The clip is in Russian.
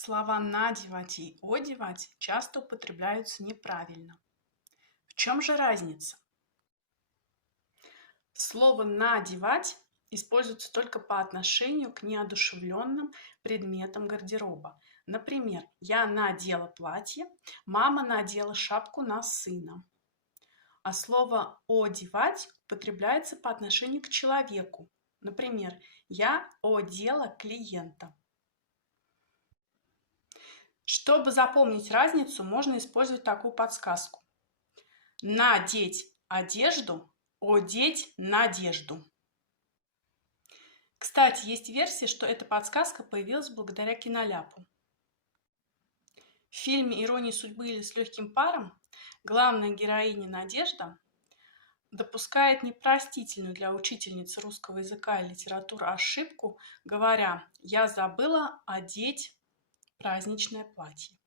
Слова «надевать» и «одевать» часто употребляются неправильно. В чем же разница? Слово «надевать» используется только по отношению к неодушевленным предметам гардероба. Например, я надела платье, мама надела шапку на сына. А слово «одевать» употребляется по отношению к человеку. Например, я одела клиента. Чтобы запомнить разницу, можно использовать такую подсказку. Надеть одежду, одеть надежду. Кстати, есть версия, что эта подсказка появилась благодаря киноляпу. В фильме «Ирония судьбы» или «С легким паром» главная героиня Надежда допускает непростительную для учительницы русского языка и литературы ошибку, говоря: «Я забыла одеть праздничное платье».